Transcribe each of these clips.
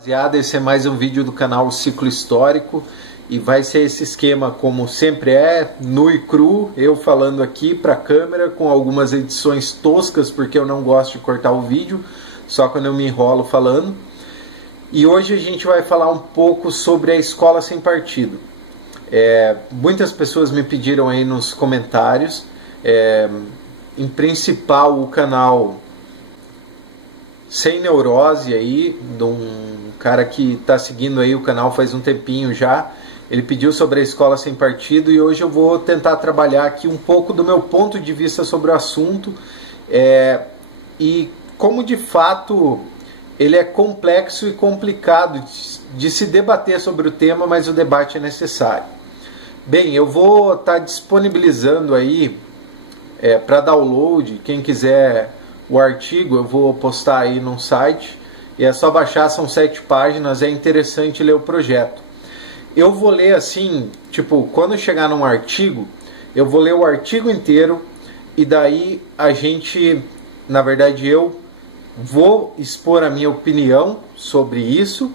Rapaziada, esse é mais um vídeo do canal Ciclo Histórico e vai ser esse esquema como sempre é, nu e cru, eu falando aqui para a câmera com algumas edições toscas porque eu não gosto de cortar o vídeo, só quando eu me enrolo falando. E hoje a gente vai falar um pouco sobre a escola sem partido. Muitas pessoas me pediram aí nos comentários, em principal o canal Sem Neurose aí, de um cara que está seguindo aí o canal faz um tempinho já. Ele pediu sobre a escola sem partido e hoje eu vou tentar trabalhar aqui um pouco do meu ponto de vista sobre o assunto e como de fato ele é complexo e complicado de se debater sobre o tema, mas o debate é necessário. Bem, eu vou estar disponibilizando aí para download, quem quiser o artigo eu vou postar aí no site e é só baixar, são 7 páginas, é interessante ler o projeto. Eu vou ler assim, tipo, quando chegar num artigo, eu vou ler o artigo inteiro e daí a gente, na verdade eu vou expor a minha opinião sobre isso,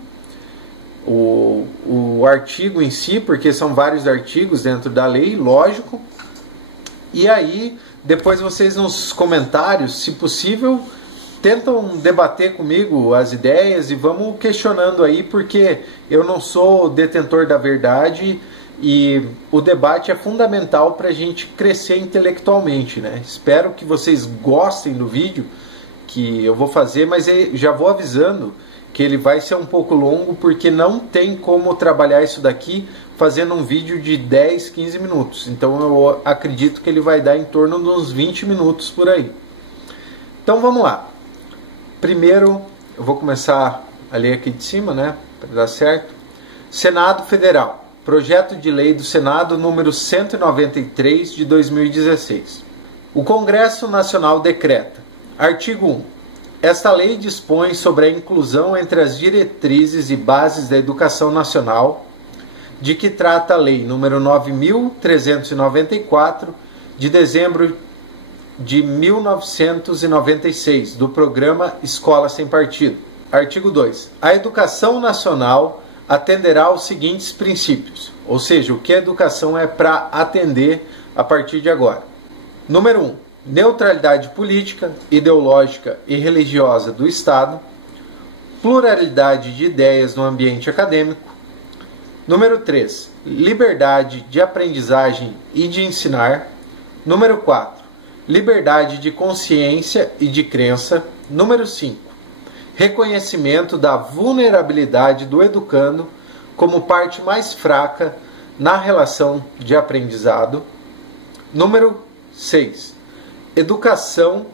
o artigo em si, porque são vários artigos dentro da lei, lógico, e aí depois vocês nos comentários, se possível, tentam debater comigo as ideias e vamos questionando aí, porque eu não sou detentor da verdade e o debate é fundamental para a gente crescer intelectualmente, né? Espero que vocês gostem do vídeo que eu vou fazer, mas já vou avisando que ele vai ser um pouco longo, porque não tem como trabalhar isso daqui fazendo um vídeo de 10, 15 minutos. Então eu acredito que ele vai dar em torno de uns 20 minutos por aí. Então vamos lá. Primeiro, eu vou começar a ler aqui de cima, né, para dar certo. Senado Federal. Projeto de Lei do Senado número 193 de 2016. O Congresso Nacional decreta. Artigo 1. Esta lei dispõe sobre a inclusão entre as diretrizes e bases da educação nacional, de que trata a Lei nº 9.394, de dezembro de 1996, do programa Escola Sem Partido. Artigo 2. A educação nacional atenderá aos seguintes princípios, ou seja, o que a educação é para atender a partir de agora. Número 1. Neutralidade política, ideológica e religiosa do Estado. Pluralidade de ideias no ambiente acadêmico. Número 3. Liberdade de aprendizagem e de ensinar. Número 4. Liberdade de consciência e de crença. Número 5. Reconhecimento da vulnerabilidade do educando como parte mais fraca na relação de aprendizado. Número 6. Educação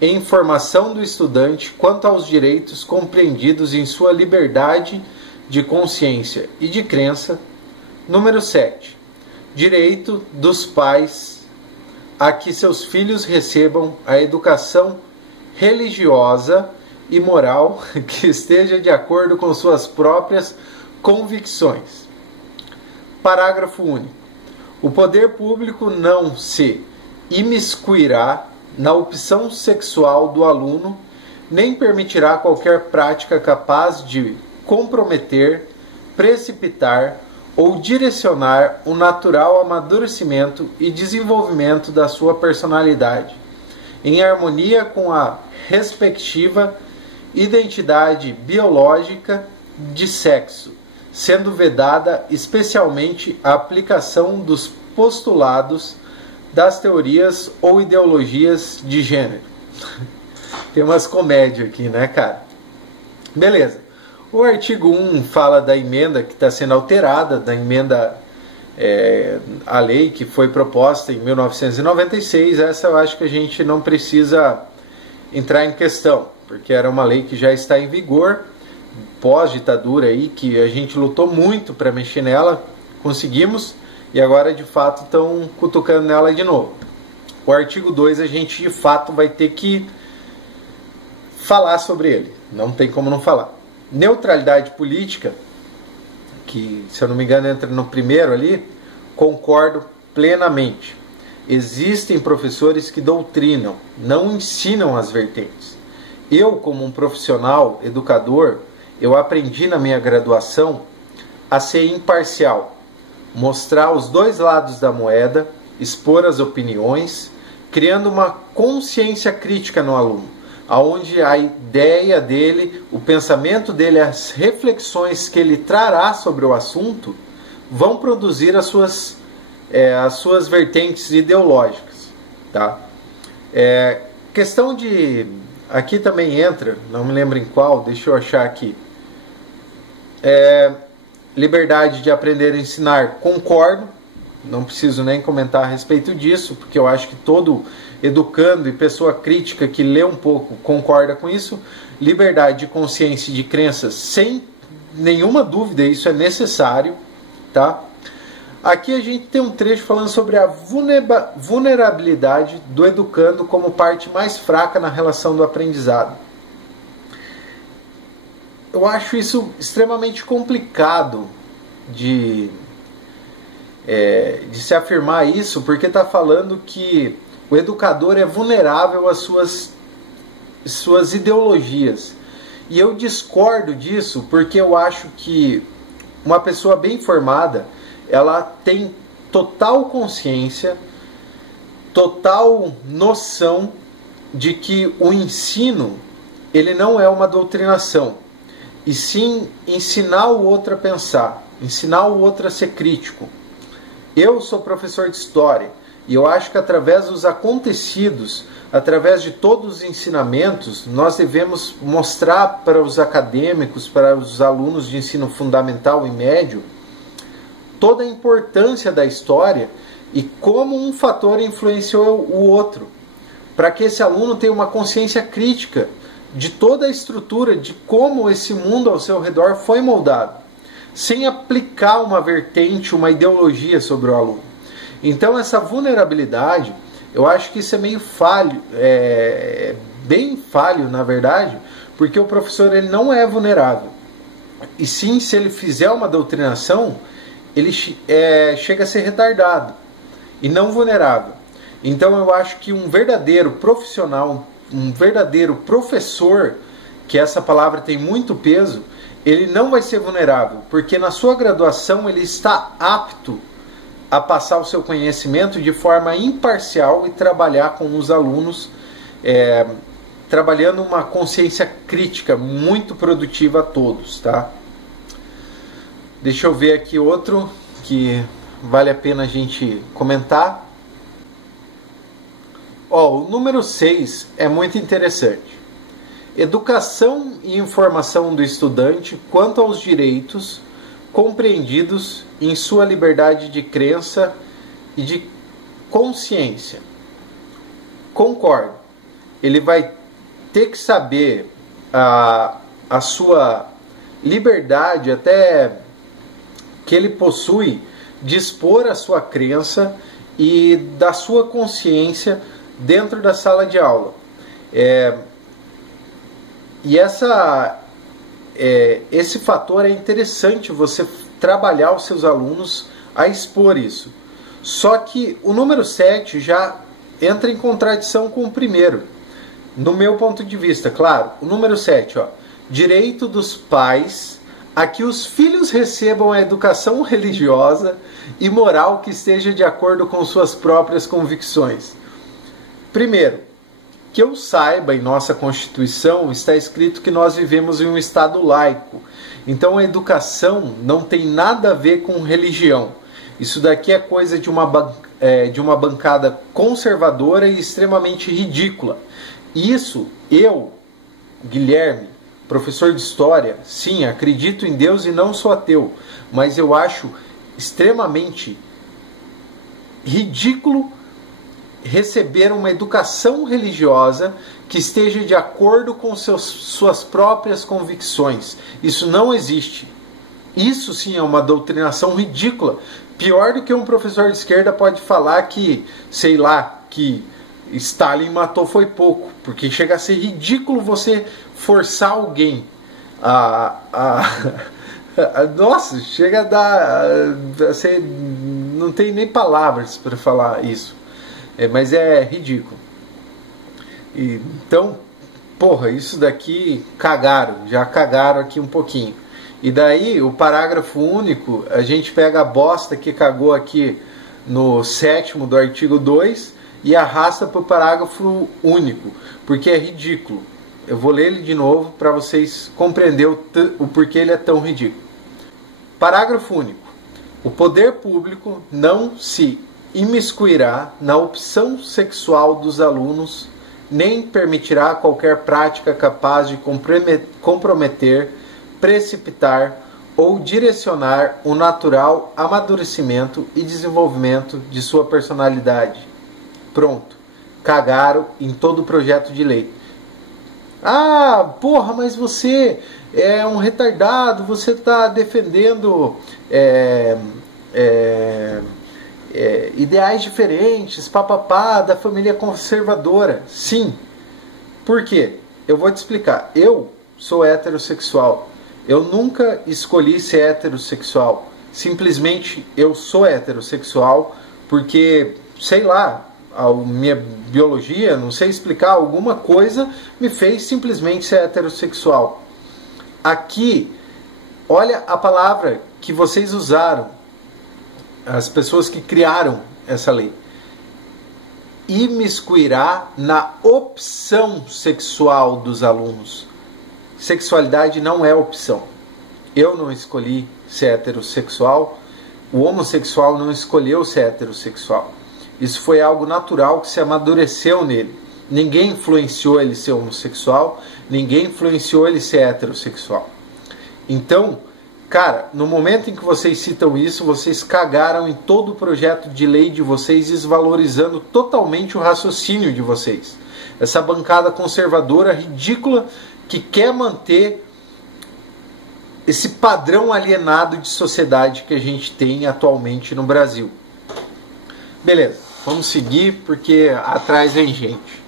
e informação do estudante quanto aos direitos compreendidos em sua liberdade de consciência e de crença. Número 7. Direito dos pais a que seus filhos recebam a educação religiosa e moral que esteja de acordo com suas próprias convicções. Parágrafo único. O poder público não se imiscuirá na opção sexual do aluno, nem permitirá qualquer prática capaz de comprometer, precipitar ou direcionar o natural amadurecimento e desenvolvimento da sua personalidade, em harmonia com a respectiva identidade biológica de sexo, sendo vedada especialmente a aplicação dos postulados das teorias ou ideologias de gênero. Tem umas comédias aqui, né, cara? Beleza. O artigo 1 fala da emenda que está sendo alterada, da emenda à lei que foi proposta em 1996. Essa eu acho que a gente não precisa entrar em questão, porque era uma lei que já está em vigor, pós-ditadura aí, que a gente lutou muito para mexer nela, conseguimos, e agora de fato estão cutucando nela de novo. O artigo 2 a gente de fato vai ter que falar sobre ele, não tem como não falar. Neutralidade política, que se eu não me engano entra no primeiro ali, concordo plenamente. Existem professores que doutrinam, não ensinam as vertentes. Eu, como um profissional, educador, eu aprendi na minha graduação a ser imparcial, mostrar os dois lados da moeda, expor as opiniões, criando uma consciência crítica no aluno, aonde a ideia dele, o pensamento dele, as reflexões que ele trará sobre o assunto vão produzir as suas vertentes ideológicas, tá? Questão de... Aqui também entra, não me lembro em qual, deixa eu achar aqui. Liberdade de aprender a ensinar, concordo, não preciso nem comentar a respeito disso, porque eu acho que todo educando e pessoa crítica que lê um pouco concorda com isso. Liberdade de consciência e de crenças, sem nenhuma dúvida, isso é necessário, tá? Aqui a gente tem um trecho falando sobre a vulnerabilidade do educando como parte mais fraca na relação do aprendizado. Eu acho isso extremamente complicado de se afirmar isso, porque está falando que o educador é vulnerável às suas ideologias. E eu discordo disso, porque eu acho que uma pessoa bem formada, ela tem total consciência, total noção de que o ensino, ele não é uma doutrinação, e sim ensinar o outro a pensar, ensinar o outro a ser crítico. Eu sou professor de história, e eu acho que através dos acontecidos, através de todos os ensinamentos, nós devemos mostrar para os acadêmicos, para os alunos de ensino fundamental e médio, toda a importância da história e como um fator influenciou o outro, para que esse aluno tenha uma consciência crítica de toda a estrutura, de como esse mundo ao seu redor foi moldado, sem aplicar uma vertente, uma ideologia sobre o aluno. Então essa vulnerabilidade, eu acho que isso é meio falho, bem falho na verdade, porque o professor ele não é vulnerável. E sim, se ele fizer uma doutrinação, ele chega a ser retardado e não vulnerável. Então eu acho que um verdadeiro profissional, um verdadeiro professor, que essa palavra tem muito peso, ele não vai ser vulnerável, porque na sua graduação ele está apto a passar o seu conhecimento de forma imparcial e trabalhar com os alunos, trabalhando uma consciência crítica muito produtiva a todos, tá? Deixa eu ver aqui outro que vale a pena a gente comentar. O número 6 é muito interessante. Educação e informação do estudante quanto aos direitos compreendidos em sua liberdade de crença e de consciência. Concordo. Ele vai ter que saber a sua liberdade, até que ele possui, de expor a sua crença e da sua consciência dentro da sala de aula. Esse fator é interessante você trabalhar os seus alunos a expor isso. Só que o número 7 já entra em contradição com o primeiro, no meu ponto de vista, claro. O número 7, direito dos pais a que os filhos recebam a educação religiosa e moral que esteja de acordo com suas próprias convicções. Primeiro, que eu saiba, em nossa Constituição está escrito que nós vivemos em um Estado laico. Então a educação não tem nada a ver com religião. Isso daqui é coisa de uma bancada conservadora e extremamente ridícula. Isso, eu, Guilherme, professor de história, sim, acredito em Deus e não sou ateu, mas eu acho extremamente ridículo receber uma educação religiosa que esteja de acordo com suas próprias convicções. Isso não existe. Isso sim é uma doutrinação ridícula. Pior do que um professor de esquerda pode falar que, sei lá, que Stalin matou foi pouco, porque chega a ser ridículo você forçar alguém nossa, chega a dar não tem nem palavras para falar isso, mas é ridículo. Então porra, isso daqui já cagaram aqui um pouquinho. E daí o parágrafo único, a gente pega a bosta que cagou aqui no 7º do artigo 2 e arrasta para o parágrafo único, porque é ridículo. Eu vou ler ele de novo para vocês compreenderem o porquê ele é tão ridículo. Parágrafo único. O poder público não se imiscuirá na opção sexual dos alunos, nem permitirá qualquer prática capaz de comprometer, precipitar ou direcionar o natural amadurecimento e desenvolvimento de sua personalidade. Pronto. Cagaram em todo o projeto de lei. Ah, porra, mas você é um retardado, você está defendendo ideais diferentes, papapá, da família conservadora. Sim. Por quê? Eu vou te explicar. Eu sou heterossexual. Eu nunca escolhi ser heterossexual. Simplesmente eu sou heterossexual porque, sei lá, a minha biologia, não sei explicar, alguma coisa me fez simplesmente ser heterossexual. Aqui, olha a palavra que vocês usaram, as pessoas que criaram essa lei. Imiscuirá na opção sexual dos alunos. Sexualidade não é opção. Eu não escolhi ser heterossexual, o homossexual não escolheu ser heterossexual. Isso foi algo natural que se amadureceu nele. Ninguém influenciou ele ser homossexual, ninguém influenciou ele ser heterossexual. Então, cara, no momento em que vocês citam isso, vocês cagaram em todo o projeto de lei de vocês, desvalorizando totalmente o raciocínio de vocês. Essa bancada conservadora ridícula que quer manter esse padrão alienado de sociedade que a gente tem atualmente no Brasil. Beleza, vamos seguir porque atrás vem gente.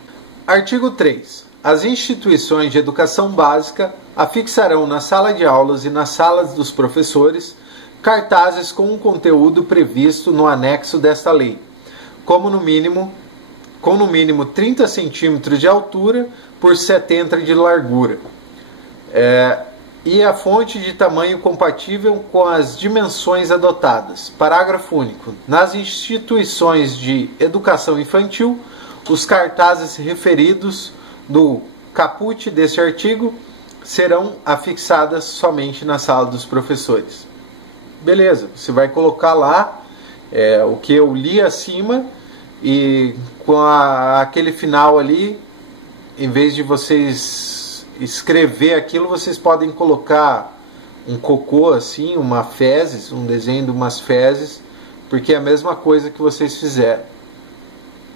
Artigo 3. As instituições de educação básica afixarão na sala de aulas e nas salas dos professores cartazes com o conteúdo previsto no anexo desta lei, com no mínimo 30 centímetros de altura por 70 de largura, e a fonte de tamanho compatível com as dimensões adotadas. Parágrafo único. Nas instituições de educação infantil, os cartazes referidos do caput deste artigo serão afixadas somente na sala dos professores. Beleza, você vai colocar lá o que eu li acima e com aquele final ali, em vez de vocês escrever aquilo, vocês podem colocar um cocô assim, uma fezes, um desenho de umas fezes, porque é a mesma coisa que vocês fizeram.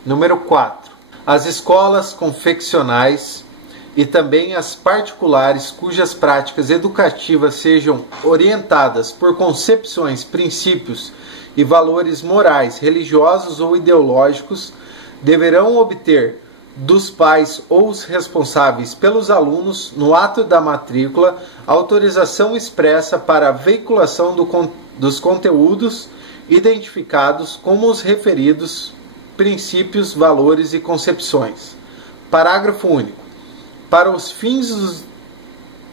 Número 4. As escolas confeccionais e também as particulares cujas práticas educativas sejam orientadas por concepções, princípios e valores morais, religiosos ou ideológicos deverão obter dos pais ou os responsáveis pelos alunos, no ato da matrícula, autorização expressa para a veiculação dos conteúdos identificados como os referidos princípios, valores e concepções. Parágrafo único. Para os fins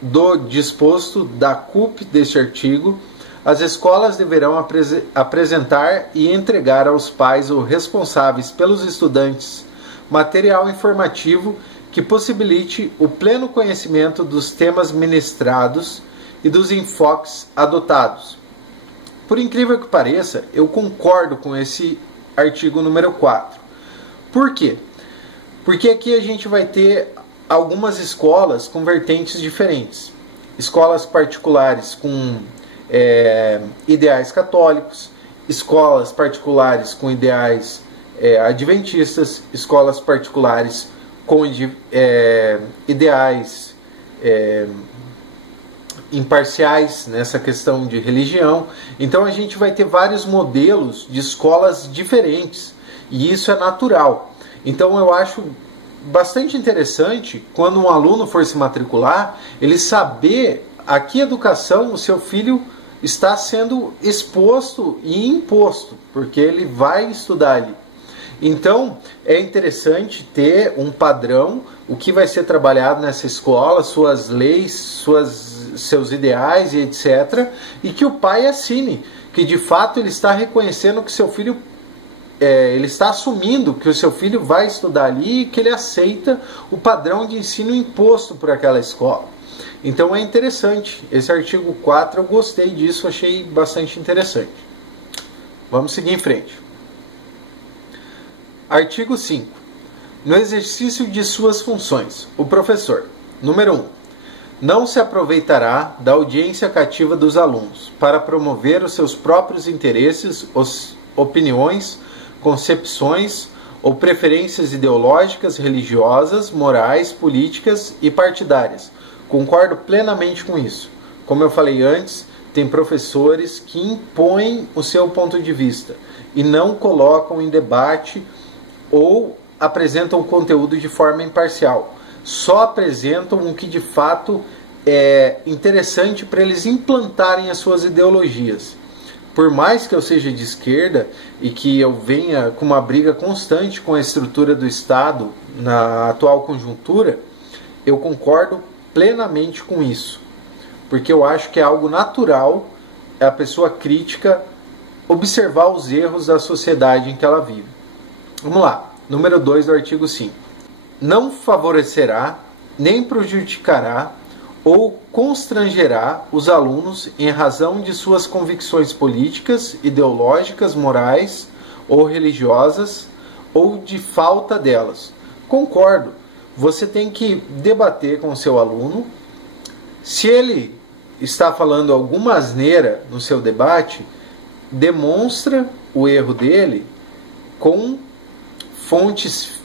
do disposto da CUP deste artigo, as escolas deverão apresentar e entregar aos pais ou responsáveis pelos estudantes material informativo que possibilite o pleno conhecimento dos temas ministrados e dos enfoques adotados. Por incrível que pareça, eu concordo com esse artigo número 4. Por quê? Porque aqui a gente vai ter algumas escolas com vertentes diferentes. Escolas particulares com ideais católicos, escolas particulares com ideais adventistas, escolas particulares com ideais imparciais nessa questão de religião. Então a gente vai ter vários modelos de escolas diferentes e isso é natural. Então eu acho bastante interessante quando um aluno for se matricular, ele saber a que educação o seu filho está sendo exposto e imposto, porque ele vai estudar ali. Então, é interessante ter um padrão, o que vai ser trabalhado nessa escola, suas leis, seus ideais e etc. E que o pai assine, que de fato ele está reconhecendo que seu filho, ele está assumindo que o seu filho vai estudar ali e que ele aceita o padrão de ensino imposto por aquela escola. Então é interessante, esse artigo 4 eu gostei disso, achei bastante interessante. Vamos seguir em frente. Artigo 5. No exercício de suas funções, o professor, número 1, não se aproveitará da audiência cativa dos alunos para promover os seus próprios interesses, opiniões, concepções ou preferências ideológicas, religiosas, morais, políticas e partidárias. Concordo plenamente com isso. Como eu falei antes, tem professores que impõem o seu ponto de vista e não colocam em debate ou apresentam o conteúdo de forma imparcial. Só apresentam o que de fato é interessante para eles implantarem as suas ideologias. Por mais que eu seja de esquerda e que eu venha com uma briga constante com a estrutura do Estado na atual conjuntura, eu concordo plenamente com isso. Porque eu acho que é algo natural a pessoa crítica observar os erros da sociedade em que ela vive. Vamos lá, número 2 do artigo 5. Não favorecerá, nem prejudicará ou constrangerá os alunos em razão de suas convicções políticas, ideológicas, morais ou religiosas ou de falta delas. Concordo, você tem que debater com o seu aluno. Se ele está falando alguma asneira no seu debate, demonstra o erro dele com fontes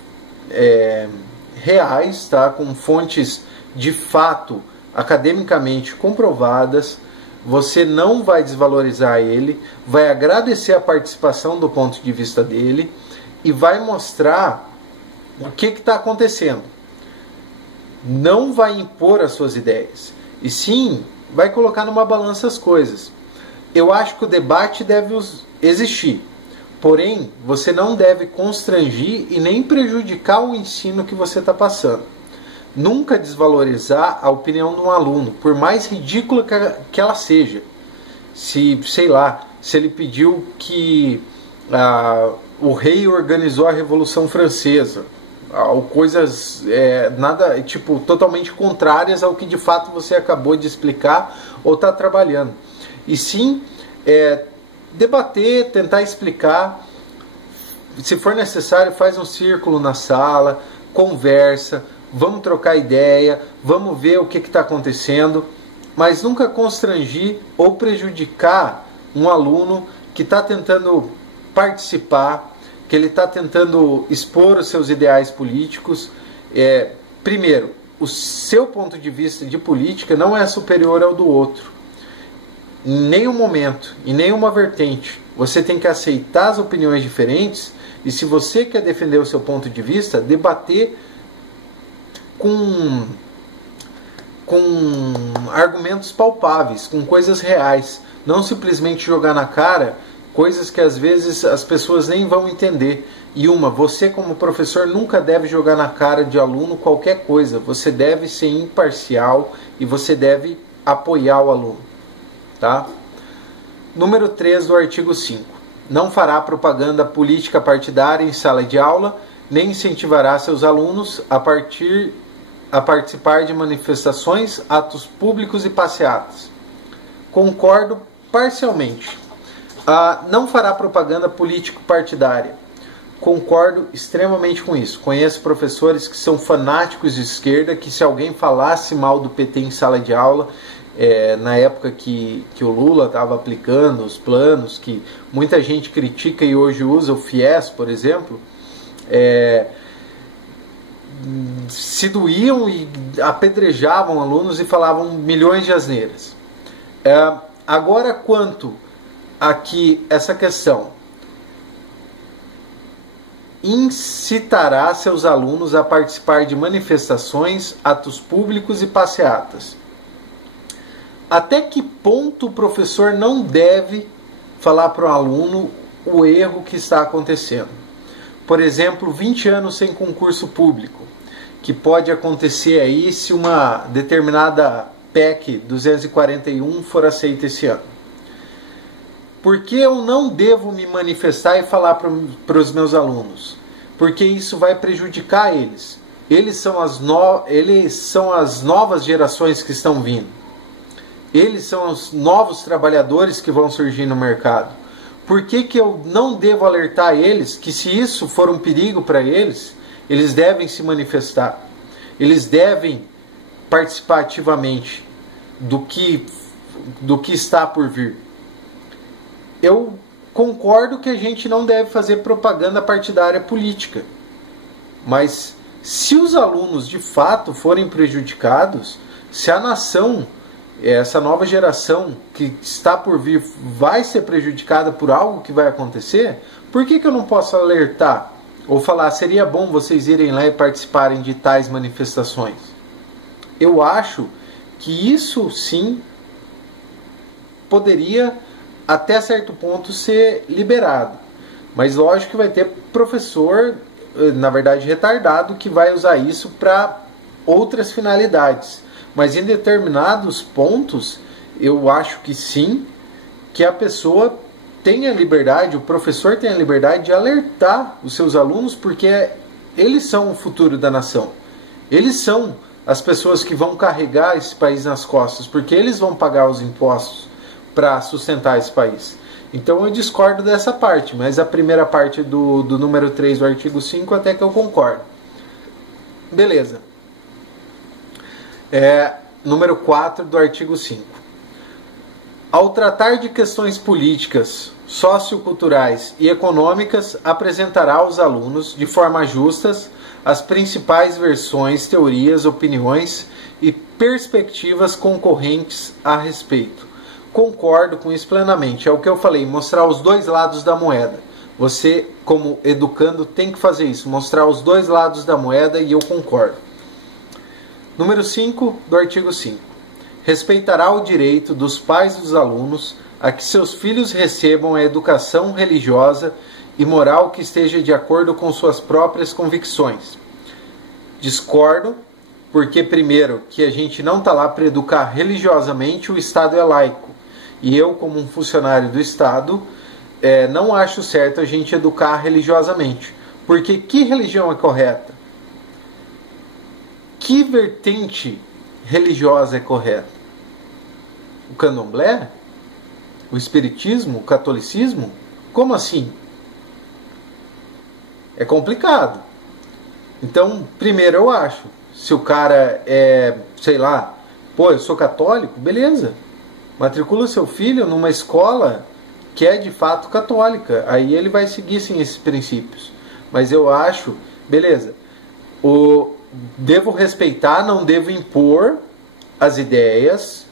reais, tá? Com fontes de fato academicamente comprovadas. Você não vai desvalorizar ele, vai agradecer a participação do ponto de vista dele e vai mostrar o que está acontecendo. Não vai impor as suas ideias, e sim vai colocar numa balança as coisas. Eu acho que o debate deve existir, porém você não deve constrangir e nem prejudicar o ensino que você está passando. Nunca desvalorizar a opinião de um aluno, por mais ridícula que ela seja. Se, sei lá, se ele pediu que o rei organizou a Revolução Francesa, ou coisas nada, tipo, totalmente contrárias ao que de fato você acabou de explicar ou está trabalhando. E sim, debater, tentar explicar. Se for necessário, faz um círculo na sala, conversa, vamos trocar ideia, vamos ver o que está acontecendo, mas nunca constrangir ou prejudicar um aluno que está tentando participar, que ele está tentando expor os seus ideais políticos. Primeiro, o seu ponto de vista de política não é superior ao do outro. Em nenhum momento, em nenhuma vertente. Você tem que aceitar as opiniões diferentes e, se você quer defender o seu ponto de vista, debater com argumentos palpáveis, com coisas reais. Não simplesmente jogar na cara coisas que às vezes as pessoas nem vão entender. E você como professor nunca deve jogar na cara de aluno qualquer coisa. Você deve ser imparcial e você deve apoiar o aluno. Tá? Número 3 do artigo 5. Não fará propaganda política partidária em sala de aula, nem incentivará seus alunos a participar de manifestações, atos públicos e passeatas. Concordo parcialmente. Não fará propaganda político-partidária. Concordo extremamente com isso. Conheço professores que são fanáticos de esquerda, que se alguém falasse mal do PT em sala de aula, na época que o Lula estava aplicando os planos, que muita gente critica e hoje usa o FIES, por exemplo, se doíam e apedrejavam alunos e falavam milhões de asneiras. Agora, quanto a que essa questão incitará seus alunos a participar de manifestações, atos públicos e passeatas. Até que ponto o professor não deve falar para o aluno o erro que está acontecendo? por exemplo, 20 anos sem concurso público, que pode acontecer aí se uma determinada PEC 241 for aceita esse ano. Por que eu não devo me manifestar e falar para os meus alunos? Porque isso vai prejudicar eles. Eles são as novas gerações que estão vindo. Eles são os novos trabalhadores que vão surgir no mercado. Por que eu não devo alertar eles que, se isso for um perigo para eles, eles devem se manifestar? Eles devem participar ativamente do que está por vir. Eu concordo que a gente não deve fazer propaganda partidária política, mas se os alunos de fato forem prejudicados, se a nação, essa nova geração que está por vir, vai ser prejudicada por algo que vai acontecer, por que eu não posso alertar ou falar, seria bom vocês irem lá e participarem de tais manifestações? Eu acho que isso sim poderia até certo ponto ser liberado, mas lógico que vai ter professor, na verdade retardado, que vai usar isso para outras finalidades, mas em determinados pontos eu acho que sim, que a pessoa tem a liberdade, o professor tem a liberdade de alertar os seus alunos, porque eles são o futuro da nação, eles são as pessoas que vão carregar esse país nas costas, porque eles vão pagar os impostos para sustentar esse país. Então eu discordo dessa parte, mas a primeira parte do número 3 do artigo 5 até que eu concordo. Beleza. Número 4 do artigo 5. Ao tratar de questões políticas, socioculturais e econômicas, apresentará aos alunos, de forma justa, as principais versões, teorias, opiniões e perspectivas concorrentes a respeito. Concordo com isso plenamente. É o que eu falei, mostrar os dois lados da moeda. Você, como educando, tem que fazer isso, mostrar os dois lados da moeda, e eu concordo. Número 5 do artigo 5. Respeitará o direito dos pais dos alunos a que seus filhos recebam a educação religiosa e moral que esteja de acordo com suas próprias convicções. Discordo, porque primeiro, que a gente não está lá para educar religiosamente, o Estado é laico. E eu, como um funcionário do Estado, não acho certo a gente educar religiosamente. Porque que religião é correta? Que vertente religiosa é correta? O candomblé? O espiritismo? O catolicismo? Como assim? É complicado. Então, primeiro eu acho, se o cara sei lá, eu sou católico, beleza. Matricula seu filho numa escola que é de fato católica. Aí ele vai seguir sim esses princípios. Mas eu acho, beleza, devo respeitar, não devo impor as ideias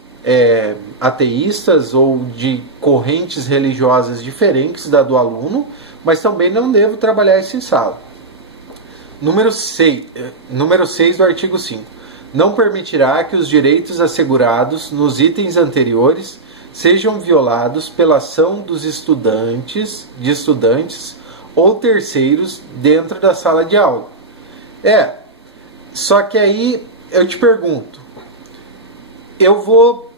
ateístas ou de correntes religiosas diferentes da do aluno, mas também não devo trabalhar isso em sala. Número 6 do artigo 5. Não permitirá que os direitos assegurados nos itens anteriores sejam violados pela ação dos estudantes ou terceiros dentro da sala de aula. Só que aí eu te pergunto, eu vou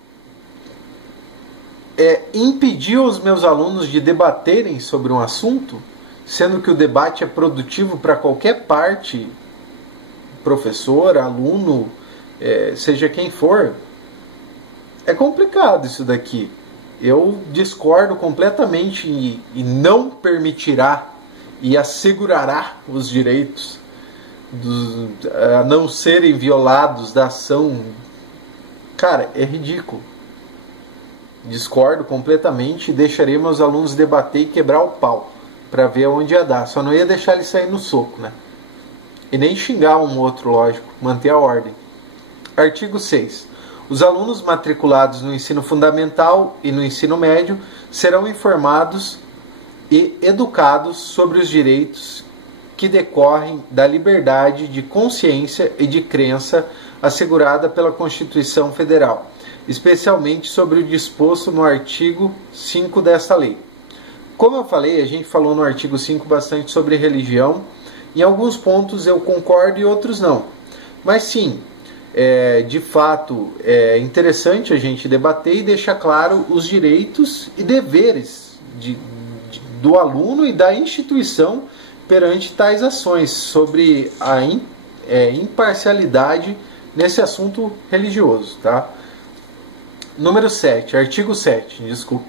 impedir os meus alunos de debaterem sobre um assunto, sendo que o debate é produtivo para qualquer parte, professor, aluno, seja quem for? É complicado isso daqui. Eu discordo completamente e não permitirá e assegurará os direitos a não serem violados da ação. Cara, é ridículo. Discordo completamente e deixarei meus alunos debater e quebrar o pau para ver onde ia dar. Só não ia deixar eles sair no soco, né? E nem xingar um outro, lógico. Manter a ordem. Artigo 6. Os alunos matriculados no ensino fundamental e no ensino médio serão informados e educados sobre os direitos que decorrem da liberdade de consciência e de crença assegurada pela Constituição Federal, especialmente sobre o disposto no artigo 5 desta lei. Como eu falei, a gente falou no artigo 5 bastante sobre religião. Em alguns pontos eu concordo e outros não. Mas sim, de fato é interessante a gente debater e deixar claro os direitos e deveres do aluno e da instituição perante tais ações, sobre a imparcialidade nesse assunto religioso. Tá? Número 7, artigo 7, desculpa.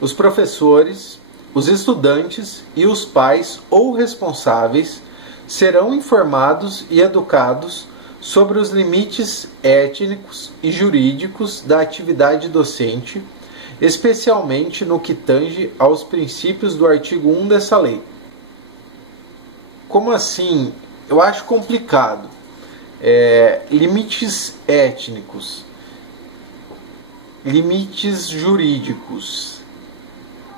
Os professores, os estudantes e os pais ou responsáveis serão informados e educados sobre os limites étnicos e jurídicos da atividade docente, especialmente no que tange aos princípios do artigo 1 dessa lei. Como assim? Eu acho complicado. Limites étnicos, limites jurídicos.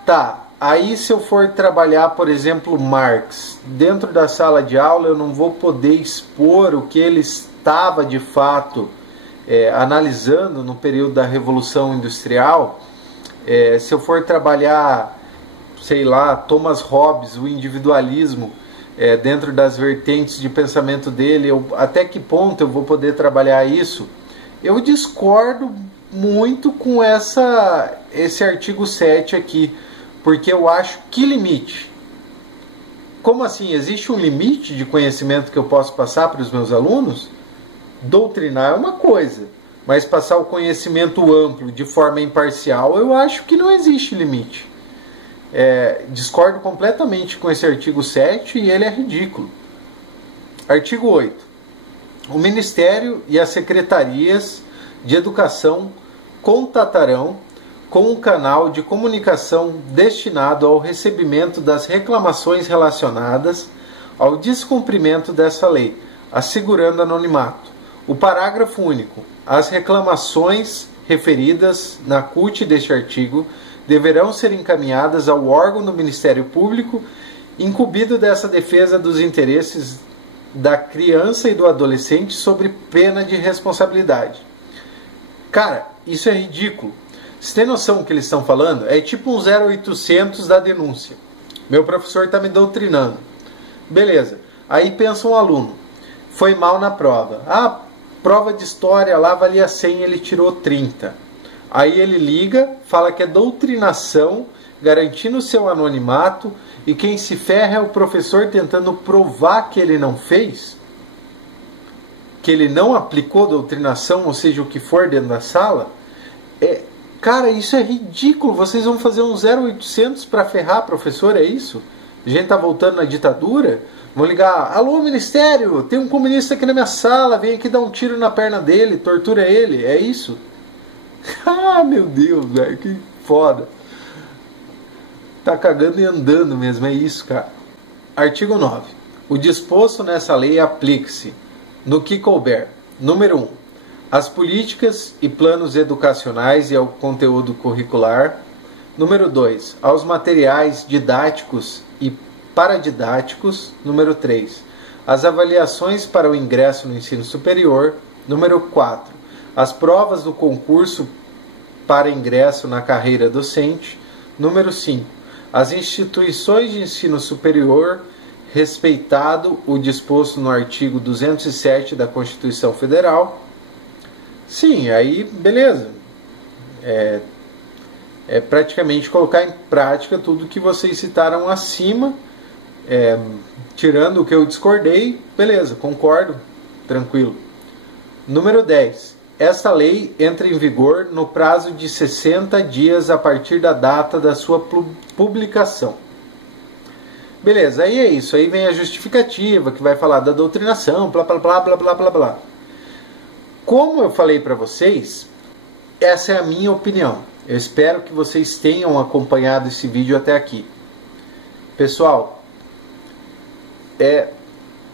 Tá, aí se eu for trabalhar, por exemplo, Marx, dentro da sala de aula eu não vou poder expor o que ele estava de fato analisando no período da Revolução Industrial. Se eu for trabalhar, sei lá, Thomas Hobbes, o individualismo, dentro das vertentes de pensamento dele, até que ponto eu vou poder trabalhar isso? Eu discordo muito com esse artigo 7 aqui, porque eu acho que limite. Como assim? Existe um limite de conhecimento que eu posso passar para os meus alunos? Doutrinar é uma coisa, mas passar o conhecimento amplo de forma imparcial, eu acho que não existe limite. Discordo completamente com esse artigo 7 e ele é ridículo. Artigo 8. O Ministério e as secretarias de Educação contatarão com um canal de comunicação destinado ao recebimento das reclamações relacionadas ao descumprimento dessa lei, assegurando anonimato. O parágrafo único. As reclamações referidas na CUT deste artigo deverão ser encaminhadas ao órgão do Ministério Público incumbido dessa defesa dos interesses da criança e do adolescente sob pena de responsabilidade. Cara, isso é ridículo. Você tem noção do que eles estão falando? É tipo um 0800 da denúncia. Meu professor está me doutrinando. Beleza. Aí pensa um aluno. Foi mal na prova. Prova de história lá valia 100, ele tirou 30. Aí ele liga, fala que é doutrinação, garantindo o seu anonimato, e quem se ferra é o professor tentando provar que ele não fez, que ele não aplicou doutrinação, ou seja, o que for dentro da sala. Cara, isso é ridículo. Vocês vão fazer um 0800 para ferrar professor, é isso? A gente tá voltando na ditadura? Vão ligar, alô Ministério, tem um comunista aqui na minha sala, vem aqui dar um tiro na perna dele, tortura ele, é isso? Meu Deus, velho, que foda. Tá cagando e andando mesmo, é isso, cara. Artigo 9. O disposto nessa lei aplica-se no que couber. Número 1. As políticas e planos educacionais e ao conteúdo curricular. Número 2. Aos materiais didáticos e paradidáticos. Número 3. As avaliações para o ingresso no ensino superior. Número 4. As provas do concurso para ingresso na carreira docente. Número 5. As instituições de ensino superior, respeitado o disposto no artigo 207 da Constituição Federal. Sim, aí beleza. É praticamente colocar em prática tudo que vocês citaram acima, tirando o que eu discordei, beleza, concordo, tranquilo. Número 10. Esta lei entra em vigor no prazo de 60 dias a partir da data da sua publicação. Beleza, aí é isso. Aí vem a justificativa, que vai falar da doutrinação, blá, blá, blá, blá, blá, blá, blá. Como eu falei para vocês, essa é a minha opinião. Eu espero que vocês tenham acompanhado esse vídeo até aqui. Pessoal,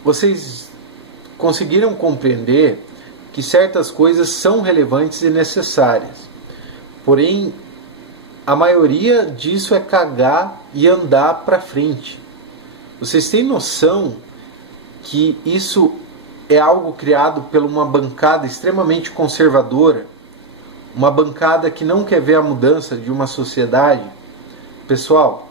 vocês conseguiram compreender que certas coisas são relevantes e necessárias. Porém, a maioria disso é cagar e andar para frente. Vocês têm noção que isso é algo criado por uma bancada extremamente conservadora? Uma bancada que não quer ver a mudança de uma sociedade? Pessoal,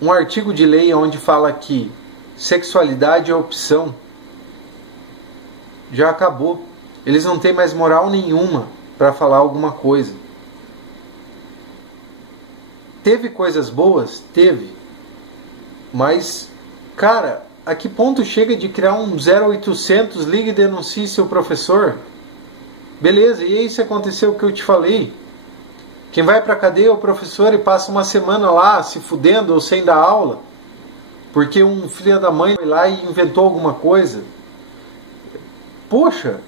um artigo de lei onde fala que sexualidade é opção, já acabou. Eles não têm mais moral nenhuma para falar alguma coisa. Teve coisas boas? Teve. Mas, cara, a que ponto chega de criar um 0800, ligue e denuncie seu professor? Beleza, e aí se aconteceu o que eu te falei? Quem vai pra cadeia é o professor e passa uma semana lá se fudendo ou sem dar aula, porque um filho da mãe foi lá e inventou alguma coisa. Poxa,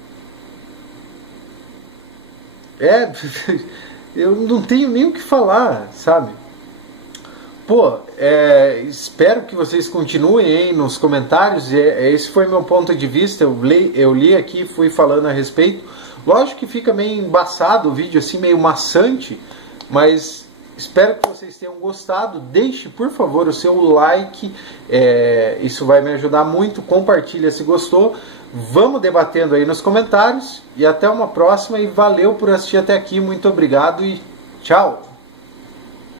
eu não tenho nem o que falar, sabe? Pô, espero que vocês continuem aí nos comentários. Esse foi meu ponto de vista. Eu li aqui, fui falando a respeito. Lógico que fica meio embaçado o vídeo, assim, meio maçante, mas espero que vocês tenham gostado. Deixe, por favor, o seu like, isso vai me ajudar muito. Compartilha se gostou. Vamos debatendo aí nos comentários e até uma próxima. E valeu por assistir até aqui. Muito obrigado e tchau!